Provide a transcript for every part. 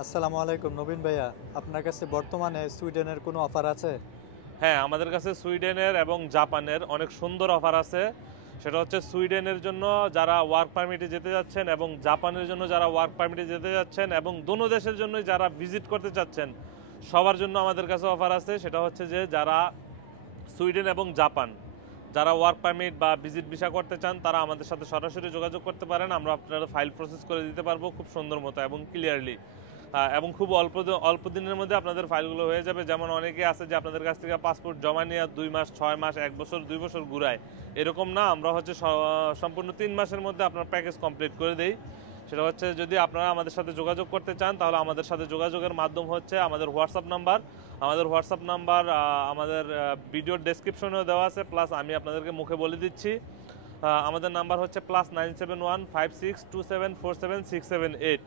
আসসালামু আলাইকুম নবীন ভাইয়া, আপনার কাছে বর্তমানে সুইডেনের কোনো অফার আছে? হ্যাঁ, আমাদের কাছে সুইডেনের এবং জাপানের অনেক সুন্দর অফার আছে। সেটা হচ্ছে সুইডেনের জন্য যারা ওয়ার্ক পারমিটে যেতে যাচ্ছেন এবং জাপানের জন্য যারা ওয়ার্ক পারমিটে যেতে যাচ্ছেন এবং দোনো দেশের জন্য যারা ভিজিট করতে চাচ্ছেন, সবার জন্য আমাদের কাছে অফার আছে। সেটা হচ্ছে যে যারা সুইডেন এবং জাপান যারা ওয়ার্ক পারমিট বা ভিজিট ভিসা করতে চান তারা আমাদের সাথে সরাসরি যোগাযোগ করতে পারেন। আমরা আপনাদের ফাইল প্রসেস করে দিতে পারবো খুব সুন্দর মতো এবং ক্লিয়ারলি, এবং খুব অল্প দিনের মধ্যে আপনাদের ফাইলগুলো হয়ে যাবে। যেমন অনেকে আছে যে আপনাদের কাছ থেকে পাসপোর্ট জমা নিয়ে 2 মাস, 6 মাস, 1 বছর, 2 বছর ঘুরায়। এরকম না, আমরা হচ্ছে সম্পূর্ণ 3 মাসের মধ্যে আপনার প্যাকেজ কমপ্লিট করে দেই। সেটা হচ্ছে যদি আপনারা আমাদের সাথে যোগাযোগ করতে চান তাহলে আমাদের সাথে যোগাযোগের মাধ্যম হচ্ছে আমাদের হোয়াটসঅ্যাপ নাম্বার। আমাদের ভিডিওর ডেসক্রিপশনেও দেওয়া আছে, প্লাস আমি আপনাদেরকে মুখে বলে দিচ্ছি। আমাদের নাম্বার হচ্ছে +9715627476768।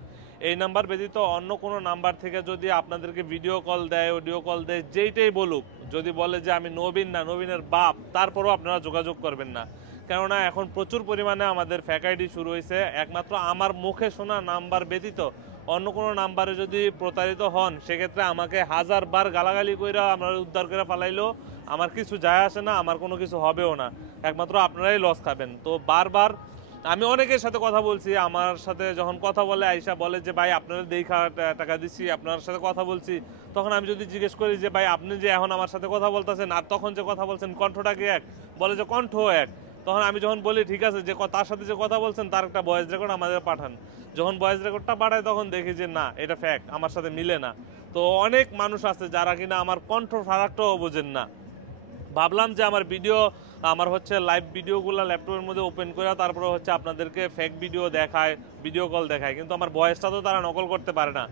এই নাম্বার ব্যতীত অন্য কোনো নাম্বার থেকে যদি আপনাদেরকে ভিডিও কল দেয়, অডিও কল দেয়, যেইটাই বলুক, যদি বলে যে আমি নবীন না নবীনের বাপ, তারপরেও আপনারা যোগাযোগ করবেন না। কেননা এখন প্রচুর পরিমাণে আমাদের ফ্যাক আইডি শুরু হয়েছে। একমাত্র আমার মুখে শোনা নাম্বার ব্যতীত অন্য কোনো নাম্বারে যদি প্রতারিত হন, সেক্ষেত্রে আমাকে 1000 বার গালাগালি কইরা আপনারা উদ্ধার করে পালাইলেও আমার কিছু যায় আসে না, আমার কোনো কিছু হবেও না। একমাত্র আপনারাই লস খাবেন। তো বারবার আমি অনেকের সাথে কথা বলছি, আমার সাথে যখন কথা বলে আইসা বলে যে ভাই আপনারা দেখা টাকা দিচ্ছি, আপনার সাথে কথা বলছি, তখন আমি যদি জিজ্ঞেস করি যে ভাই আপনি যে এখন আমার সাথে কথা বলতেছেন আর তখন যে কথা বলছেন কণ্ঠটা কি এক, বলে যে কণ্ঠ এক। তখন আমি যখন বলি ঠিক আছে, যে তার সাথে যে কথা বলছেন তার একটা ভয়েস রেকর্ড আমাদের পাঠান, যখন ভয়েস রেকর্ডটা পাঠায় তখন দেখি যে না, এটা ফ্যাক, আমার সাথে মিলে না। তো অনেক মানুষ আছে যারা কিনা আমার কণ্ঠ ফারাকটাও বোঝেন না। ভাবলাম যে আমার হচ্ছে লাইভ ভিডিওগুলো ল্যাপটপের মধ্যে ওপেন করে তারপরে হচ্ছে আপনাদেরকে ফেক ভিডিও দেখায়, ভিডিও কল দেখায়, কিন্তু আমার ভয়েসটা তো তারা নকল করতে পারে না।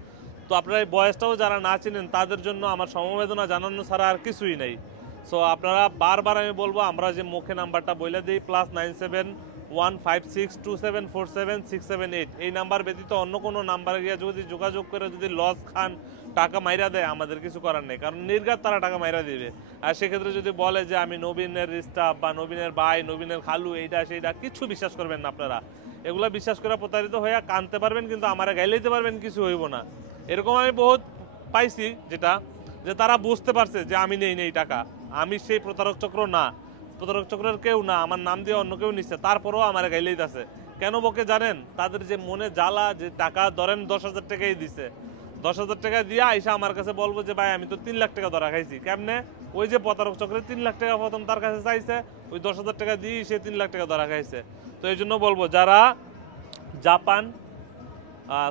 তো আপনারা এই ভয়েসটাও যারা না চিনেন তাদের জন্য আমার সমবেদনা জানানো ছাড়া আর কিছুই নেই। সো আপনারা বারবার আমি বলবো, আমরা যে মুখে নাম্বারটা বলে দিই +9715627476768, এই নাম্বার ব্যতীত অন্য কোনো নাম্বারে গিয়ে যদি যোগাযোগ করে যদি লস খান, টাকা মাইরা দেয়, আমাদের কিছু করার নেই, কারণ নির্ঘাত তারা টাকা মাইরা দিবে। আর সেক্ষেত্রে যদি বলে যে আমি নবীনের স্টাফ বা নবীনের ভাই, নবীনের খালু, এইটা সেইটা, কিছু বিশ্বাস করবেন না আপনারা। এগুলা বিশ্বাস করে প্রতারিত হয়ে কানতে পারবেন, কিন্তু আমারে গাইলেইতে পারবেন, কিছু হইব না। এরকম আমি বহুত পাইছি, যেটা যে তারা বুঝতে পারছে যে আমি নেই টাকা, আমি সেই প্রতারক চক্র না, প্রতারক চক্রের কেউ না, আমার নাম দিয়ে অন্য কেউ নিচ্ছে, তারপরেও আমার গাইলেইতেছে। কেন বকে জানেন? তাদের যে মনে জ্বালা, যে টাকা ধরেন 10,000 টাকাই দিছে, 10,000 টাকা দিয়ে আইসা আমার কাছে বলবো যে ভাই আমি তো 3 লাখ টাকা ধরা খাইছি। কেমনে? ওই যে প্রতারক চক্রে 3 লাখ টাকা প্রথম তার কাছে চাইছে, ওই 10,000 টাকা দিয়ে সে 3 লাখ টাকা ধরা খাইছে। তো এই জন্য বলবো, যারা জাপান,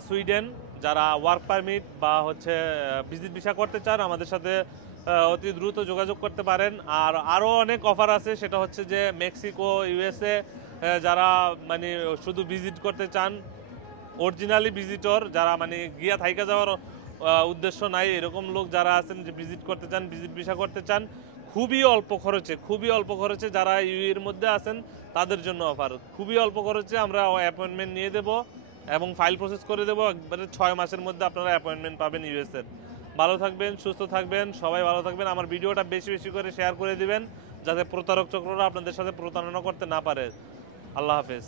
সুইডেন, যারা ওয়ার্ক পারমিট বা হচ্ছে ভিজিট ভিসা করতে চান, আমাদের সাথে অতি দ্রুত যোগাযোগ করতে পারেন। আর আরও অনেক অফার আছে, সেটা হচ্ছে যে মেক্সিকো, ইউএসএ, যারা মানে শুধু ভিজিট করতে চান, অরিজিনালি ভিজিটর, যারা মানে গিয়া থাইকা যাওয়ার উদ্দেশ্য নাই, এরকম লোক যারা আছেন যে ভিজিট করতে চান, ভিজিট ভিসা করতে চান, খুবই অল্প খরচে যারা ইউএর মধ্যে আছেন তাদের জন্য অফার। খুবই অল্প খরচে আমরা অ্যাপয়েন্টমেন্ট নিয়ে দেব এবং ফাইল প্রসেস করে দেবো। একবারে 6 মাসের মধ্যে আপনারা অ্যাপয়েন্টমেন্ট পাবেন ইউএস এর। ভালো থাকবেন, সুস্থ থাকবেন, সবাই ভালো থাকবেন। আমার ভিডিওটা বেশি বেশি করে শেয়ার করে দিবেন, যাতে প্রতারক চক্ররা আপনাদের সাথে প্রতারণা করতে না পারে। আল্লাহ হাফেজ।